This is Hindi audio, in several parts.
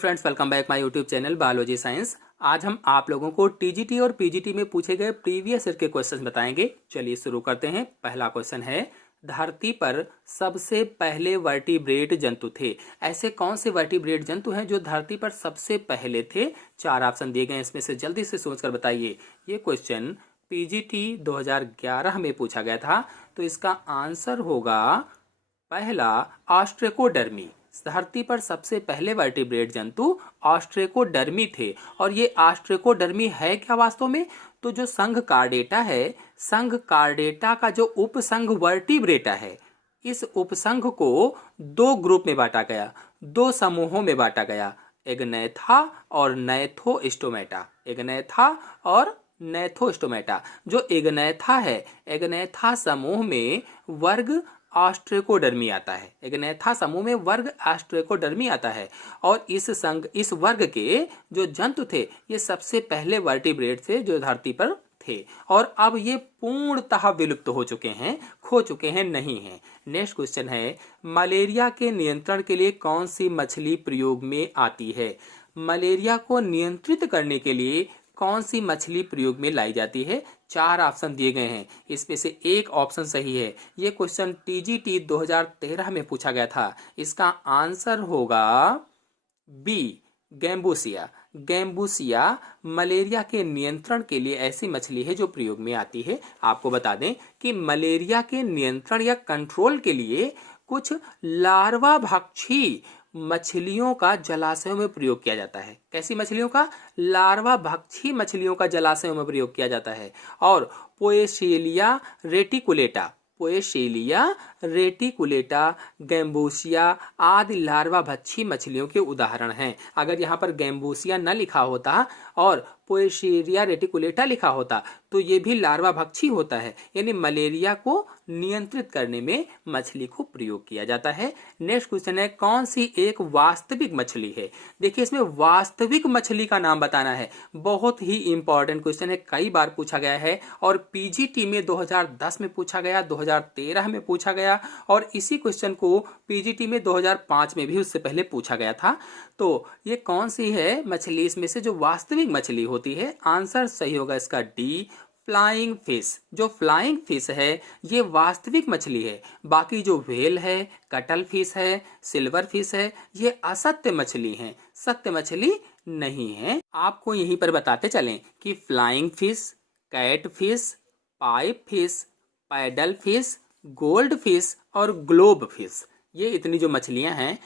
Friends, welcome back my YouTube channel biology science. आज हम आप लोगों को टीजीटी और पीजीटी में पूछे गए प्रीवियस ईयर के क्वेश्चन बताएंगे। चलिए शुरू करते हैं। पहला क्वेश्चन है, धरती पर सबसे पहले वर्टिब्रेट जंतु थे। ऐसे कौन से वर्टिब्रेट जंतु हैं जो धरती पर सबसे पहले थे? 4 ऑप्शन दिए गए हैं, इसमें से जल्दी से सोचकर बताइए। ये क्वेश्चन पीजीटी 2011 में पूछा गया था, तो इसका आंसर होगा पहला ऑस्ट्रेकोडर्मी। धरती पर सबसे पहले वर्टिब्रेट जंतु ऑस्ट्रेकोडर्मी थे। और ये ऑस्ट्रेकोडर्मी है क्या वास्तव में? तो जो संघ कार्डेटा है, संघ कार्डेटा का जो उपसंघ वर्टिब्रेटा है, इस उपसंघ को दो ग्रुप में बांटा गया, दो समूहों में बांटा गया, एग्नैथा और नैथोस्टोमेटा। एग्नैथा और नैथोस्टोमेटा। जो एग्नैथा है, एग्नैथा समूह में वर्ग ऑस्ट्रेकोडर्मी आता है। एग्नैथा समूह में वर्ग ऑस्ट्रेकोडर्मी आता है। और इस वर्ग के जो जंतु थे, ये सबसे पहले वर्टिब्रेट थे जो धरती पर थे। और अब ये पूर्णतः विलुप्त हो चुके हैं, खो चुके हैं, नहीं हैं। नेक्स्ट क्वेश्चन है, मलेरिया के नियंत्रण के लिए कौन सी मछली प्रयोग में आती है? मलेरिया को नियंत्रित करने के लिए कौन सी मछली प्रयोग में लाई जाती है? 4 ऑप्शन दिए गए हैं, इसमें से एक ऑप्शन सही है। ये क्वेश्चन टीजीटी 2013 में पूछा गया था। इसका आंसर होगा बी, गैम्बूसिया। गैम्बूसिया मलेरिया के नियंत्रण के लिए ऐसी मछली है जो प्रयोग में आती है। आपको बता दें कि मलेरिया के नियंत्रण या कंट्रोल के लिए कुछ लार्वा भक्षी मछलियों का जलाशयों में प्रयोग किया जाता है। कैसी मछलियों का? लार्वा भक्षी मछलियों का जलाशयों में प्रयोग किया जाता है। और पोएसिलिया रेटिकुलेटा, पोएसिलिया रेटिकुलेटा, गैम्बूसिया आदि लार्वा भक्षी मछलियों के उदाहरण हैं। अगर यहाँ पर गैम्बूसिया न लिखा होता और पोएसिलिया रेटिकुलेटा लिखा होता तो ये भी लार्वा भक्षी होता है। यानी मलेरिया को नियंत्रित करने में मछली को प्रयोग किया जाता है। नेक्स्ट क्वेश्चन है, कौन सी एक वास्तविक मछली है? देखिए, इसमें वास्तविक मछली का नाम बताना है। बहुत ही इंपॉर्टेंट क्वेश्चन है, कई बार पूछा गया है। और पीजीटी में 2010 में पूछा गया, 2013 में पूछा गया, और इसी क्वेश्चन को पीजीटी में 2005 में भी उससे पहले पूछा गया था। तो ये कौन सी है मछली इसमें से जो वास्तविक मछली होती है? आंसर सही होगा इसका डी, फ्लाइंग फिश। जो फ्लाइंग फिश है ये वास्तविक मछली है। बाकी जो व्हेल है, कटल फिश है, सिल्वर फिश है, ये असत्य मछली हैं, सत्य मछली नहीं है। आपको यहीं पर बताते चलें कि flying fish, catfish, pipefish, paddlefish, goldfish और ग्लोब फिश, ये इतनी जो मछलियां हैं,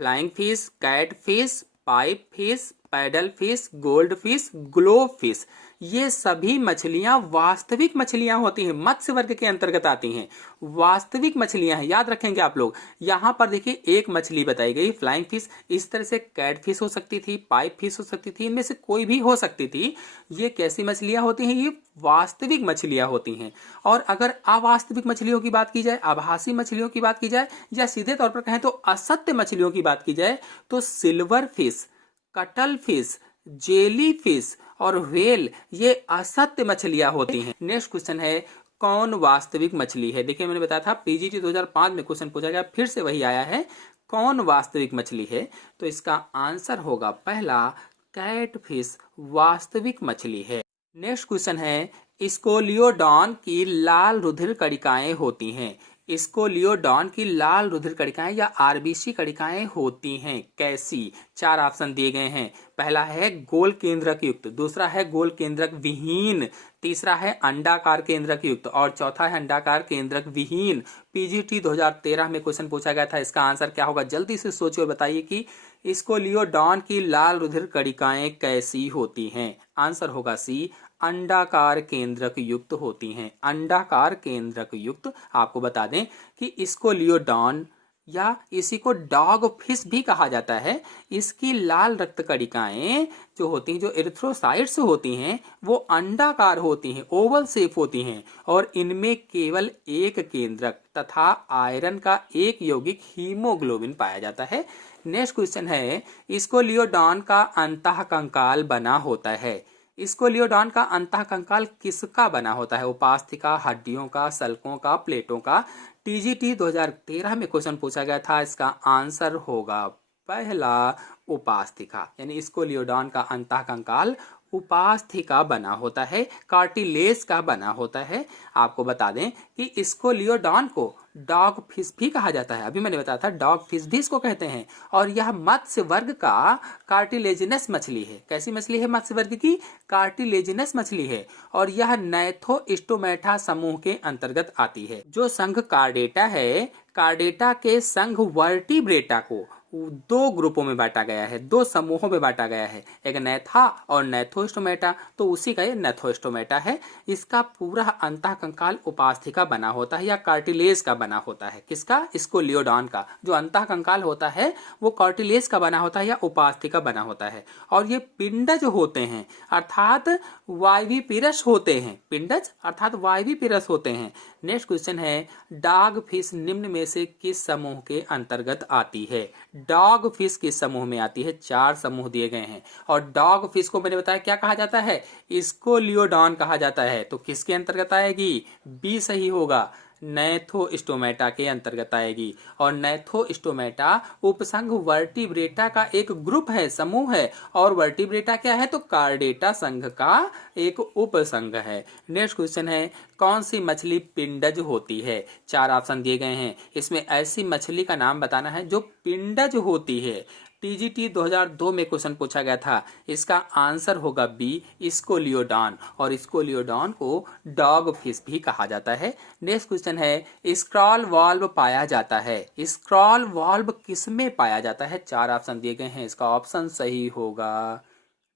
flying fish, catfish, pipefish, paddlefish, goldfish, globefish, ये सभी मछलियां वास्तविक मछलियां होती हैं, मत्स्य वर्ग के अंतर्गत आती हैं, वास्तविक मछलियां हैं। याद रखेंगे आप लोग। यहां पर देखिए, एक मछली बताई गई फ्लाइंग फिश। इस तरह से कैट फिश हो सकती थी, पाइप फिश हो सकती थी, इनमें से कोई भी हो सकती थी। ये कैसी मछलियां होती हैं? ये वास्तविक मछलियां होती हैं। और अगर अवास्तविक मछलियों की बात की जाए, आभासी मछलियों की बात की जाए, या सीधे तौर पर कहें तो असत्य मछलियों की बात की जाए, तो silver fish, cuttle fish, jelly fish और व्हेल, ये असत्य मछलियां होती हैं। नेक्स्ट क्वेश्चन है, कौन वास्तविक मछली है? देखिए, मैंने बताया था पीजीटी 2005 में क्वेश्चन पूछा गया, फिर से वही आया है। कौन वास्तविक मछली है? तो इसका आंसर होगा पहला, कैट फिश वास्तविक मछली है। नेक्स्ट क्वेश्चन है, स्कोलियोडॉन की लाल रुधिर कणिकाएं होती हैं। स्कोलियोडॉन की लाल रुधिर कणिकाएं या आरबीसी कणिकाएं होती हैं कैसी? 4 ऑप्शन दिए गए हैं। पहला है गोल केंद्रक युक्त, दूसरा है गोल केंद्रक विहीन, तीसरा है अंडाकार केंद्रक युक्त और चौथा है अंडाकार केंद्रक विहीन। पीजीटी 2013 में क्वेश्चन पूछा गया था। इसका आंसर क्या होगा? जल्दी से सोचिए और बताइए कि स्कोलियोडॉन की लाल रुधिर कणिकाएं कैसी होती हैं? आंसर होगा सी, अंडाकार केंद्रक युक्त होती हैं। अंडाकार केंद्रक युक्त। आपको बता दें कि स्कोलियोडॉन या इसी को डॉग फिश भी कहा जाता है, इसकी लाल रक्त कणिकाएं जो होती हैं, जो एरिथ्रोसाइट्स होती हैं, वो अंडाकार होती हैं, ओवल शेप होती हैं। और इनमें केवल एक केंद्रक तथा आयरन का एक यौगिक हीमोग्लोबिन पाया जाता है। नेक्स्ट क्वेश्चन है, स्कोलियोडॉन का अंतःकंकाल बना होता है। स्कोलियोडॉन का अंतःकंकाल किसका बना होता है? उपास्थिका, हड्डियों का, सल्कों का, प्लेटों का। टीजीटी 2013 में क्वेश्चन पूछा गया था। इसका आंसर होगा पहला, उपास्थिका, यानी स्कोलियोडॉन का अंतःकंकाल उपास्थिका बना होता है, कार्टिलेज का बना होता है। आपको बता दें कि स्कोलियोडॉन को डॉग फिश भी कहा जाता है, अभी मैंने बताया था डॉग फिश भी इसको कहते हैं। और यह मत्स्य वर्ग का कार्टिलेजिनस मछली है। कैसी मछली है? मत्स्य वर्ग की कार्टिलेजिनस मछली है। और यह नैथोस्टोमेटा समूह के अंतर्गत आती है। जो संघ कार्डेटा है, कार्डेटा के संघ वर्टिब्रेटा को दो ग्रुपों में बांटा गया है, दो समूहों में बांटा गया है, एक नैथा और नैथोस्टोमेटा, तो उसी का ये नैथोस्टोमेटा है। इसका पूरा अंतःकंकाल उपास्थिका बना होता है या कार्टिलेज का बना होता है। किसका? स्कोलियोडॉन का। जो अंतःकंकाल होता है वो कार्टिलेज का बना होता है या उपास्थिका बना होता है। और ये पिंडज होते हैं अर्थात वायवीपिरस होते हैं, पिंडज अर्थात वायवीपिरस होते हैं। नेक्स्ट क्वेश्चन है, डॉग फिश निम्न में से किस समूह के अंतर्गत आती है? डॉग फिश किस समूह में आती है? 4 समूह दिए गए हैं। और डॉग फिश को मैंने बताया क्या कहा जाता है? स्कोलियोडॉन कहा जाता है। तो किसके अंतर्गत आएगी? बी सही होगा, नैथोस्टोमेटा के अंतर्गत आएगी। और नैथोस्टोमेटा उपसंघ वर्टिब्रेटा का एक ग्रुप है, समूह है। और वर्टिब्रेटा क्या है? तो कार्डेटा संघ का एक उपसंघ है। नेक्स्ट क्वेश्चन है, कौन सी मछली पिंडज होती है? 4 ऑप्शन दिए गए हैं, इसमें ऐसी मछली का नाम बताना है जो पिंडज होती है। टीजीटी 2002 में क्वेश्चन पूछा गया था, इसका आंसर होगा बी, स्कोलियोडॉन। और स्कोलियोडॉन को डॉग फिश भी कहा जाता है। नेक्स्ट क्वेश्चन है, स्क्रॉल वॉल्व पाया जाता है, स्क्रॉल वॉल्व किसमें पाया जाता है? 4 ऑप्शन दिए गए हैं, इसका ऑप्शन सही होगा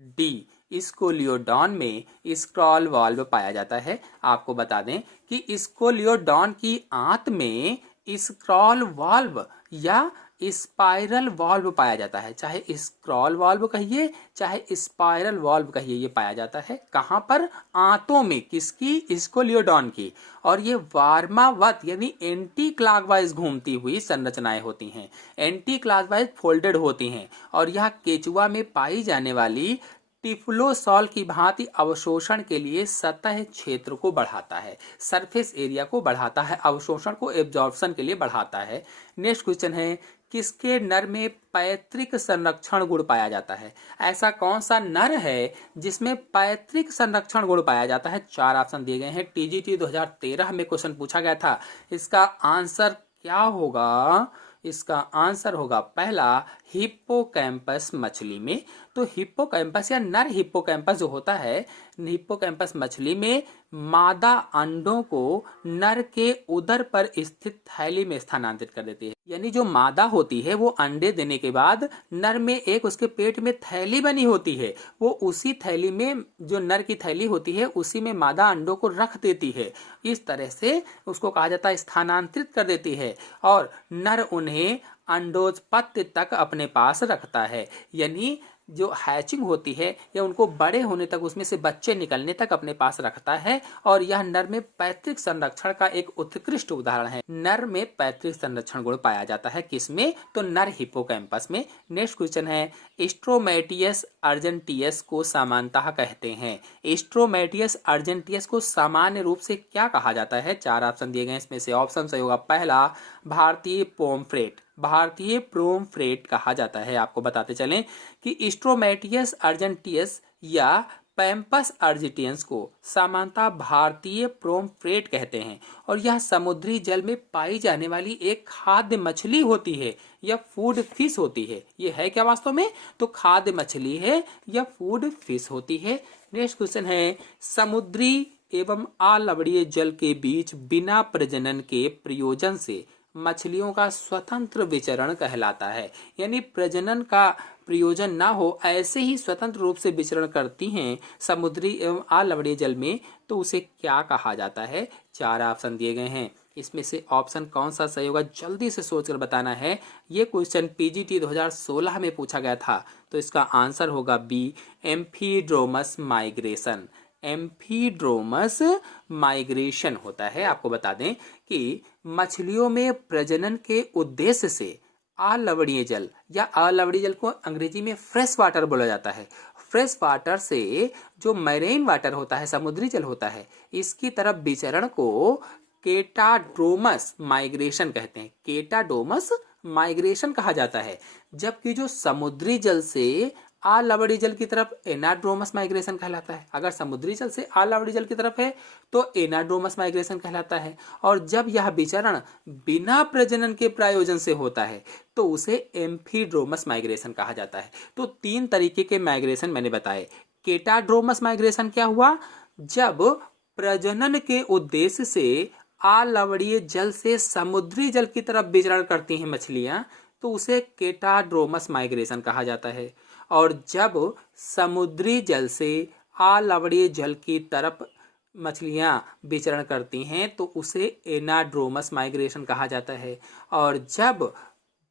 डी, स्कोलियोडॉन में स्क्रॉल वाल्व पाया जाता है। आपको बता दें कि स्कोलियोडॉन की आंत में स्क्रॉल वाल्व या स्पाइरल वाल्व पाया जाता है। चाहे स्क्रॉल वाल्व कहिए चाहे स्पाइरल वाल्व कहिए, ये पाया जाता है। कहाँ पर? आंतों में। किसकी? स्कोलियोडॉन की। और ये वार्मावत यानी एंटी क्लॉकवाइज घूमती हुई संरचनाएं होती हैं, एंटी क्लॉकवाइज फोल्डेड होती हैं। और यह केचुआ में पाई जाने वाली टिफ्लोसॉल की भांति अवशोषण के लिए सतह क्षेत्र को बढ़ाता है, सरफेस एरिया को बढ़ाता है, अवशोषण को एब्जॉर्प्शन के लिए बढ़ाता है। नेक्स्ट क्वेश्चन है, किसके नर में पैतृक संरक्षण गुण पाया जाता है? ऐसा कौन सा नर है जिसमें पैतृक संरक्षण गुण पाया जाता है? 4 ऑप्शन दिए गए हैं, टीजीटी 2013 में क्वेश्चन पूछा गया था। इसका आंसर क्या होगा? इसका आंसर होगा पहला, हिप्पोकैम्पस मछली में। तो हिप्पोकैम्पस या नर हिप्पोकैम्पस जो होता है, हिप्पोकैम्पस मछली में मादा अंडों को नर के उदर पर स्थित थैली में स्थानांतरित कर देती है। यानी जो मादा होती है वो अंडे देने के बाद नर में एक उसके पेट में थैली बनी होती है, वो उसी थैली में, जो नर की थैली होती है उसी में मादा अंडों को रख देती है। इस तरह से उसको कहा जाता है स्थानांतरित कर देती है। और नर उन्हें अंडोत्पत्ति तक अपने पास रखता है, यानी जो हैचिंग होती है या उनको बड़े होने तक, उसमें से बच्चे निकलने तक अपने पास रखता है। और यह नर में पैतृक संरक्षण का एक उत्कृष्ट उदाहरण है। नर में पैतृक संरक्षण गुण पाया जाता है किसमें? तो नर हिप्पोकैम्पस में। नेक्स्ट क्वेश्चन है, स्ट्रोमेटियस अर्जेंटियस को सामान्यतः कहते हैं। स्ट्रोमेटियस अर्जेंटियस को सामान्य रूप से क्या कहा जाता है? 4 ऑप्शन दिए गए, इसमें से ऑप्शन सही होगा पहला, भारतीय पोम्फ्रेट, भारतीय प्रोम्फ्रेट कहा जाता है। आपको बताते चलें कि स्ट्रोमेटियस अर्जेंटियस या पैम्पस अर्जिटियंस को सामान्यतः भारतीय प्रोम्फ्रेट कहते हैं। और यह समुद्री जल में पाई जाने वाली एक खाद्य मछली होती है या फूड फिश होती है। ये है क्या वास्तव में? तो खाद्य मछली है या फूड फिश होती है। नेक्स्ट क्वेश्चन है, समुद्री एवं अलवणीय जल के बीच बिना प्रजनन के प्रयोजन से मछलियों का स्वतंत्र विचरण कहलाता है। यानी प्रजनन का प्रयोजन ना हो, ऐसे ही स्वतंत्र रूप से विचरण करती हैं समुद्री एवं अलवणीय जल में, तो उसे क्या कहा जाता है? 4 ऑप्शन दिए गए हैं, इसमें से ऑप्शन कौन सा सही होगा जल्दी से सोचकर बताना है। ये क्वेश्चन पीजीटी 2016 में पूछा गया था, तो इसका आंसर होगा बी, एम्फीड्रोमस माइग्रेशन। एम्फीड्रोमस माइग्रेशन होता है। आपको बता दें कि मछलियों में प्रजनन के उद्देश्य से अलवणीय जल या अलवणीय जल को अंग्रेजी में फ्रेश वाटर बोला जाता है। फ्रेश वाटर से जो मैरीन वाटर होता है, समुद्री जल होता है, इसकी तरफ विचरण को केटाड्रोमस माइग्रेशन कहते हैं। केटाडोमस माइग्रेशन कहा जाता है, जबकि जो समुद्री जल से अलवड़ी जल की तरफ एनाड्रोमस माइग्रेशन कहलाता है। अगर समुद्री जल से अलवड़ी जल की तरफ है तो एनाड्रोमस माइग्रेशन कहलाता है, और जब यह विचरण बिना प्रजनन के प्रायोजन से होता है तो उसे एम्फीड्रोमस माइग्रेशन कहा जाता है। तो 3 तरीके के माइग्रेशन मैंने बताए। केटाड्रोमस माइग्रेशन क्या हुआ? जब प्रजनन के उद्देश्य से अलवड़ीय जल से समुद्री जल की तरफ विचरण करती हैं मछलियां, तो उसे केटाड्रोमस माइग्रेशन कहा जाता है। और जब समुद्री जल से अलवड़ीय जल की तरफ मछलियां विचरण करती हैं तो उसे एनाड्रोमस माइग्रेशन कहा जाता है। और जब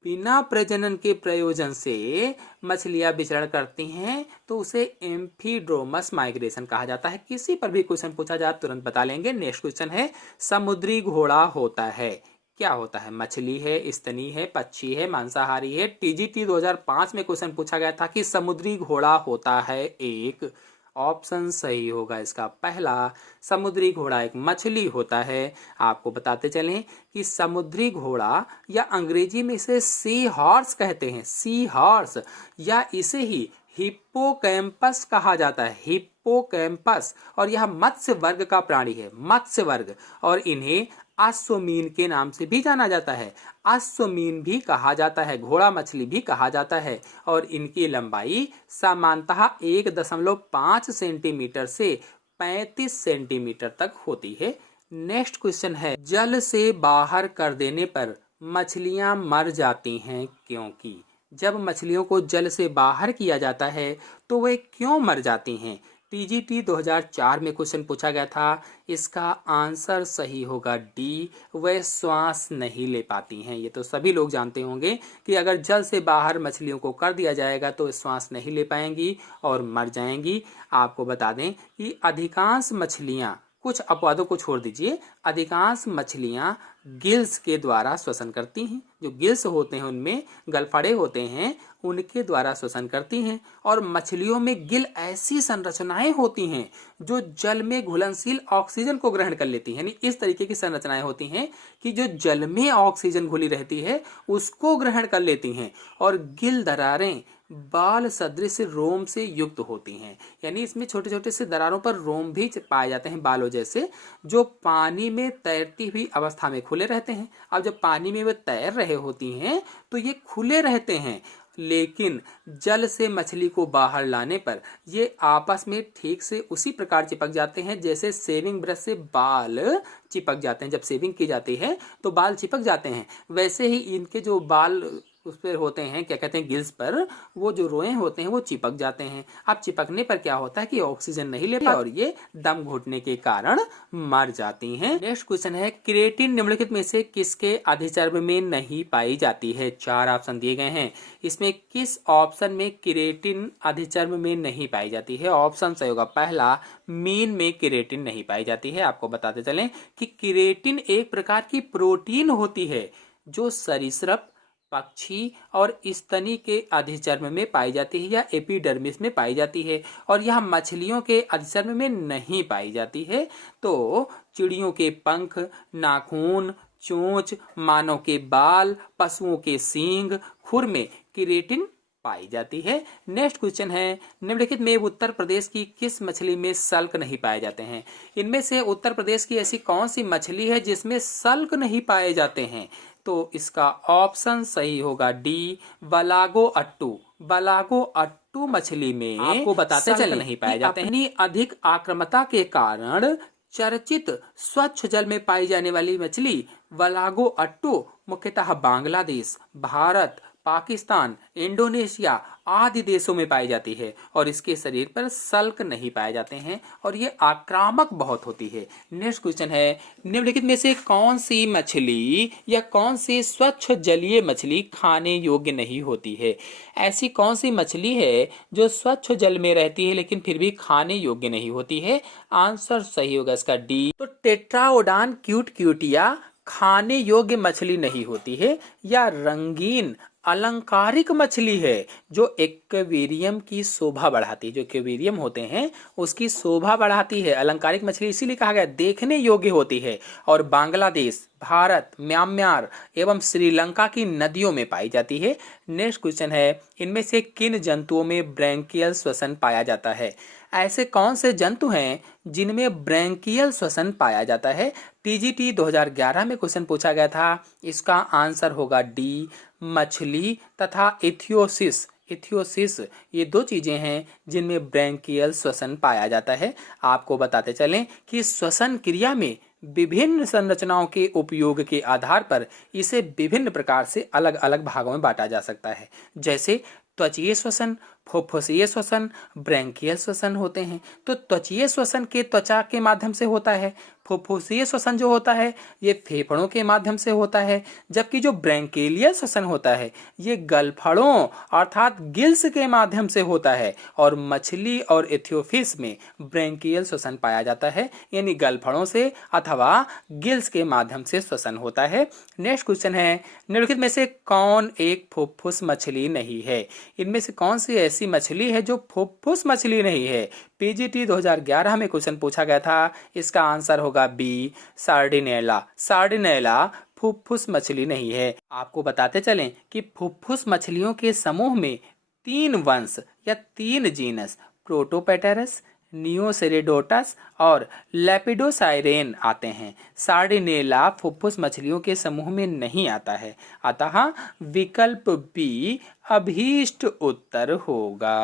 बिना प्रजनन के प्रयोजन से मछलियां विचरण करती हैं तो उसे एम्फीड्रोमस माइग्रेशन कहा जाता है। किसी पर भी क्वेश्चन पूछा जाए आप तुरंत बता लेंगे। नेक्स्ट क्वेश्चन है, समुद्री घोड़ा होता है, क्या होता है? मछली है, स्तनी है, पक्षी है, मांसाहारी है? टीजीटी 2005 में क्वेश्चन पूछा गया था कि समुद्री घोड़ा होता है एक। ऑप्शन सही होगा इसका पहला, समुद्री घोड़ा एक मछली होता है। आपको बताते चलें कि समुद्री घोड़ा, या अंग्रेजी में इसे सी हॉर्स कहते हैं, सी हॉर्स, या इसे ही हिप्पोकैम्पस कहा जाता है, हिप्पोकैम्पस। और यह मत्स्य वर्ग का प्राणी है, मत्स्य वर्ग, और इन्हें अश्वमीन के नाम से भी जाना जाता है। अश्वमीन भी कहा जाता है, घोड़ा मछली भी कहा जाता है। और इनकी लंबाई सामान्यतः 1.5 सेंटीमीटर से 35 सेंटीमीटर तक होती है। नेक्स्ट क्वेश्चन है, जल से बाहर कर देने पर मछलियां मर जाती हैं क्योंकि? जब मछलियों को जल से बाहर किया जाता है तो वे क्यों मर जाती हैं? टीजीटी 2004 में क्वेश्चन पूछा गया था। इसका आंसर सही होगा डी, वे श्वास नहीं ले पाती हैं। ये तो सभी लोग जानते होंगे कि अगर जल से बाहर मछलियों को कर दिया जाएगा तो श्वास नहीं ले पाएंगी और मर जाएंगी। आपको बता दें कि अधिकांश मछलियां, कुछ अपवादों को छोड़ दीजिए, अधिकांश मछलियां गिल्स के द्वारा श्वसन करती हैं। जो गिल्स होते हैं उनमें गलफड़े होते हैं, उनके द्वारा श्वसन करती हैं। और मछलियों में गिल ऐसी संरचनाएं होती हैं जो जल में घुलनशील ऑक्सीजन को ग्रहण कर लेती हैं। यानी इस तरीके की संरचनाएं होती हैं कि जो जल में ऑक्सीजन घुली रहती है उसको ग्रहण कर लेती हैं। और गिल दरारें बाल सदृश रोम से युक्त होती हैं। यानी इसमें छोटे छोटे से दरारों पर रोम भी पाए जाते हैं, बालों जैसे, जो पानी में तैरती हुई अवस्था में खुले रहते हैं। अब जब पानी में वे तैर रहे होती हैं तो ये खुले रहते हैं, लेकिन जल से मछली को बाहर लाने पर ये आपस में ठीक से उसी प्रकार चिपक जाते हैं जैसे शेविंग ब्रश से बाल चिपक जाते हैं। जब शेविंग की जाती है तो बाल चिपक जाते हैं, वैसे ही इनके जो बाल उस पर होते हैं, क्या कहते हैं, गिल्स पर, वो जो रोए होते हैं वो चिपक जाते हैं। अब चिपकने पर क्या होता है कि ऑक्सीजन नहीं ले पाते और ये दम घुटने के कारण मर जाती हैं। नेक्स्ट क्वेश्चन है, क्रिएटिन निम्नलिखित में से किसके अधिचर्म में नहीं पाई जाती है? 4 ऑप्शन दिए गए हैं, इसमें किस ऑप्शन में क्रिएटिन अधिचर्म में नहीं पाई जाती है? ऑप्शन सही होगा पहला, मीन में क्रिएटिन नहीं पाई जाती है। आपको बताते चलें कि क्रिएटिन एक प्रकार की प्रोटीन होती है जो सरीसृप, पक्षी और स्तनी के अधिचर्म में पाई जाती है या एपिडर्मिस में पाई जाती है, और यह मछलियों के अधिचर्म में नहीं पाई जाती है। तो चिड़ियों के पंख, नाखून, चोंच, मानव के बाल, पशुओं के सींग, खुर में क्रिएटिन पाई जाती है। नेक्स्ट क्वेश्चन है, निम्नलिखित में उत्तर प्रदेश की किस मछली में सल्क नहीं पाए जाते हैं? इनमें से उत्तर प्रदेश की ऐसी कौन सी मछली है जिसमें सल्क नहीं पाए जाते हैं? तो इसका ऑप्शन सही होगा डी, बलागो अट्टू। बलागो अट्टू मछली में आपको बताते चले नहीं पाए जाते हैं। अपनी अधिक आक्रामकता के कारण चर्चित स्वच्छ जल में पाई जाने वाली मछली बलागो अट्टू मुख्यतः बांग्लादेश, भारत, पाकिस्तान, इंडोनेशिया आदि देशों में पाई जाती है, और इसके शरीर पर सल्क नहीं पाए जाते हैं और ये आक्रामक बहुत होती है। नेक्स्ट क्वेश्चन है, निम्नलिखित में से कौन सी मछली या कौन सी स्वच्छ जलीय मछली खाने योग्य नहीं होती है? ऐसी कौन सी मछली है जो स्वच्छ जल में रहती है लेकिन फिर भी खाने योग्य नहीं होती है? आंसर सही होगा इसका डी। तो टेट्राओडान क्यूटिया खाने योग्य मछली नहीं होती है, या रंगीन अलंकारिक मछली है जो एक्वेरियम की शोभा बढ़ाती है। जो एक्वेरियम होते हैं उसकी शोभा बढ़ाती है। अलंकारिक मछली इसीलिए कहा गया, देखने योग्य होती है। और बांग्लादेश, भारत, म्यांमार एवं श्रीलंका की नदियों में पाई जाती है। नेक्स्ट क्वेश्चन है, इनमें से किन जंतुओं में ब्रैंकियल श्वसन पाया जाता है? ऐसे कौन से जंतु हैं जिनमें ब्रैंकियल श्वसन पाया जाता है? टीजीटी 2011 में क्वेश्चन पूछा गया था। इसका आंसर होगा डी, मछली तथा इथियोसिस। इथियोसिस ये दो चीजें हैं जिनमें ब्रैंकियल श्वसन पाया जाता है। आपको बताते चलें कि श्वसन क्रिया में विभिन्न संरचनाओं के उपयोग के आधार पर इसे विभिन्न प्रकार से अलग अलग भागों में बांटा जा सकता है। जैसे त्वचीय श्वसन, फुफ्फुसीय श्वसन, ब्रैंकियल श्वसन होते हैं। तो त्वचीय श्वसन के त्वचा के माध्यम से होता है, फुफ्फुसीय श्वसन जो होता है ये फेफड़ों के माध्यम से होता है, जबकि जो ब्रैंकियल श्वसन होता है ये गलफड़ों अर्थात गिल्स के माध्यम से होता है। और मछली और इथियोफिस में ब्रैंकियल श्वसन पाया जाता है, यानी गलफड़ों से अथवा गिल्स के माध्यम से श्वसन होता है। नेक्स्ट क्वेश्चन है, निम्नलिखित में से कौन एक फुफ्फुस मछली नहीं है? इनमें से कौन सी ऐसी मछली है जो फुफ्फुस मछली नहीं है? पीजीटी 2011 में क्वेश्चन पूछा गया था। इसका आंसर होगा बी, सार्डिनेला। सार्डिनेला फुफ्फुस मछली नहीं है। आपको बताते चलें कि फुफ्फुस मछलियों के समूह में 3 वंश या 3 जीनस प्रोटोपेटेरस, नियोसेरेडोटस और लेपिडोसाइरेन आते हैं। सार्डिनेला फुफ्फुस मछलियों के समूह में नहीं आता है, अतः विकल्प बी अभीष्ट उत्तर होगा।